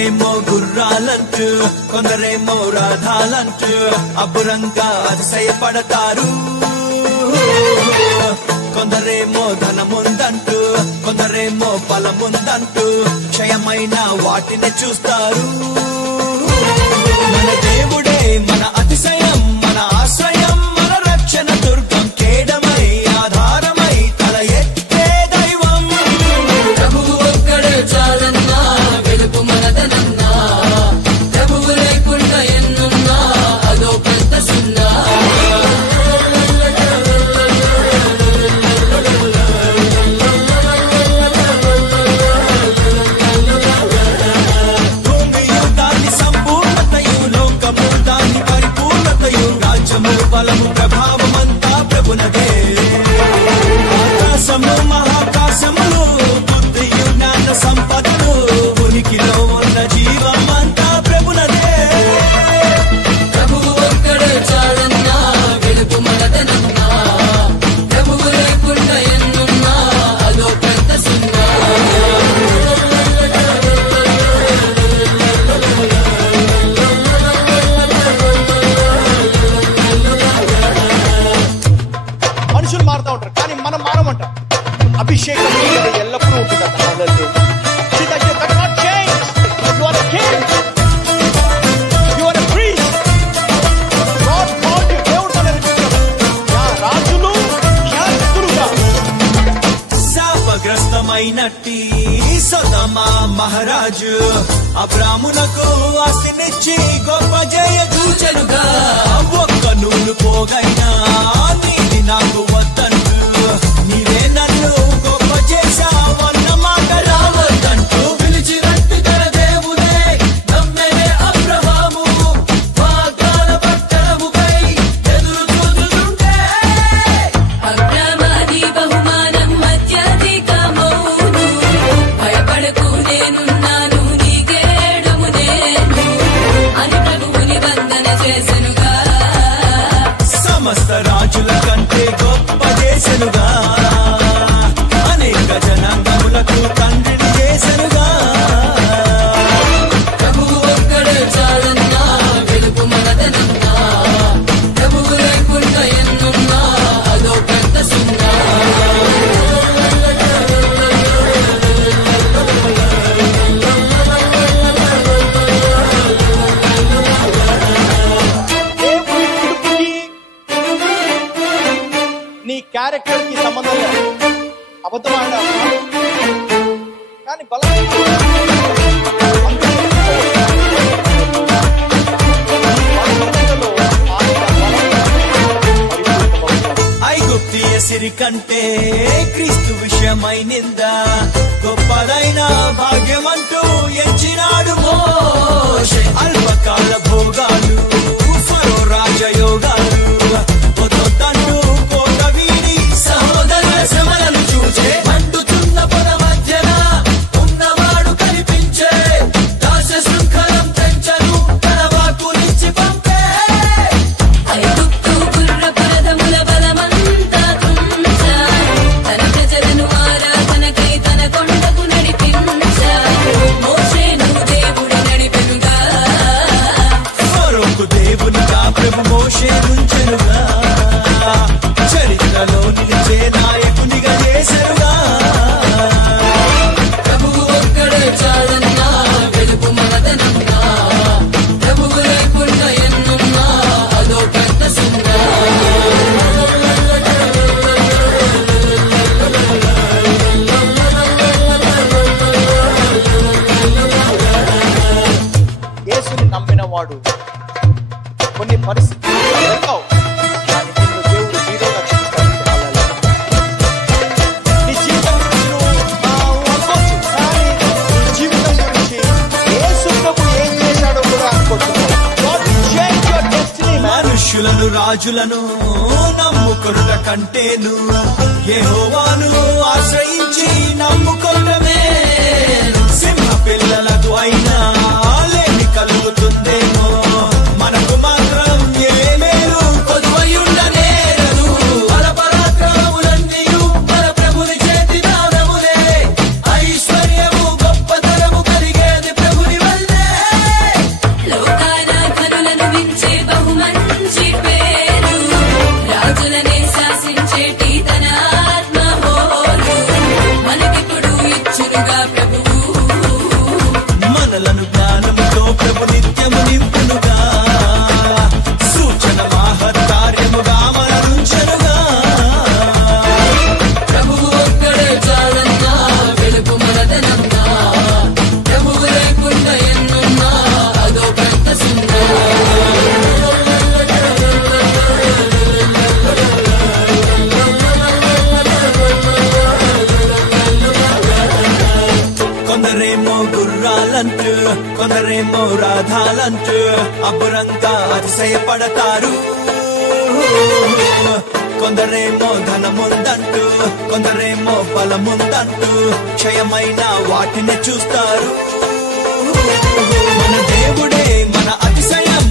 కొందరేమో గుర్రాలంటూ కొందరేమో రథాలంటూ అబ్బురంగా అతిశయపడతారు. కొందరేమో ధనముందంటూ కొందరేమో బలముందంటూ క్షయమైన వాటిని చూస్తారు. మన దేవుడే మన అతిశయం, మన ఆశ్రయం, మన రక్షణ దుర్గం, కేడమై ఆధారమై తల ఎత్తే దైవం. ప్రభువు ఒక్కడే చాలన్నా, వెలుపు మనదనన్నా, ప్రభువు లేకుండా ఎన్నున్నా అదో పెద్ద సున్నా. బలము ప్రభావమంతా ప్రభునదే. ఆకాశము మహాకాశములు, బుద్ధియు జ్ఞాన సంపదలు, ఉనికిలో ఉన్న జీవమంతా ప్రభునదే. ప్రభువు ఒక్కడే చాలన్నా, వెలుపు మనదనన్నా, ప్రభువు లేకుండా ఎన్నున్నా అదో పెద్ద సున్నా. మనుషులు మారుతూ ఉంటారు కానీ మనం మారమంట. అభిషేకం ఎల్లప్పుడూ ఉంటుంది. శాపగ్రస్తమైనట్టి సొదొమ మహారాజు అబ్రామునకు ఆస్తినిచ్చి గొప్ప జయ చూచెనుగా. ఒక్క నూలు పోగైనా నీది నాకు వద్దంటూ, నీవే నన్ను గొప్ప చేశావన్న మాట రావద్దంటూ పిలిచినట్టు తన దేవుడే నమ్మెనే అబ్రహాము. వాగ్దాన పట్టణముపై ఎదురు చూస్తుంటే అబ్రహాది బహుమానం అత్యధికమౌను. భయపడకు నేనున్నాను, నీకేడము నేను అని ప్రభువుని వందన చేసెనుగా. సమస్త రాజుల కంటే గొప్ప చేసెనుగా, అనేక జనాంగములకు తండ్రిని చేసెనుగా. ప్రభువు ఒక్కడే చాలన్నా, వెలుపు మనదనన్నా, ప్రభువు లేకుండా ఎన్నున్నా అదో పెద్ద సున్నా. నీ క్యారెక్టర్ కి సంబంధం లేదు. అబద్ధం ఆడాలి కానీ బలం ఐగుప్తీయ సిరి కంటే క్రీస్తు విషయమై నింద గొప్పదైన భాగ్యమంటూ ఎంచినాడు మోషే. అల్పకాల భోగాలు, ఫరో రాజయోగాలు పొద్దంటూ కోట వీడి సహోదరుల శ్రమలను చూసే. మండుతున్న పొద మధ్యన ఉన్నవాడు కనిపించే, దాస శృంఖలం పెంచను తన వాక్కునిచ్చి పంపే. ఐగుప్తు గుర్రపు రథముల బలమంతా తుంచా, తన ప్రజలను ఆరాధనకై తన కొండకు నడిపించా. మోషేను దేవుడు నడిపెనుగా, ఫరోకు దేవునిగా ప్రభు మోషే నుంచెనుగా. చరిత్రలో నిలిచే నాయకునిగా చేసెనుగా. ప్రభువు ఒక్కడే చాలన్నా, వెలుపు మనదనన్నా, ప్రభువు లేకుండా ఎన్నున్నా అదో పెద్ద సున్నా. యేసుని నమ్మిన వాడు కొన్ని పరిస్థితులు ఎదుర్కోవు, కానీ నిన్ను దేవుడు హీరోగా చూపిస్తాడు. నీ జీవితం గురించి నువ్వు అనుకోవచ్చు, కానీ నీ జీవితం గురించి యేసు ప్రభు ఏం చేశాడో కూడా అనుకోవచ్చు. God will change your destiny, man. మనుష్యులను రాజులను నమ్ముకొనుట కంటేను యెహోవాను ఆశ్రయించి నమ్ముకొనడమే. సింహ పిల్లలకు అయినా లేమి కలుగుతుందేమో, మనకు మాత్రం ఏ మేలు కొదువయుండనేరదు. బలపరాక్రమములన్నీయు మన ప్రభుని చేతి దానములే. ఐశ్వర్యము గొప్పతనము కలిగేది ప్రభుని వల్లే. అబ్బురంగా అతిశయపడతారు. కొందరేమో ధనముందంటూ, కొందరేమో బలముందంటూ క్షయమైన వాటిని చూస్తారు. మన దేవుడే మన అతిశయం,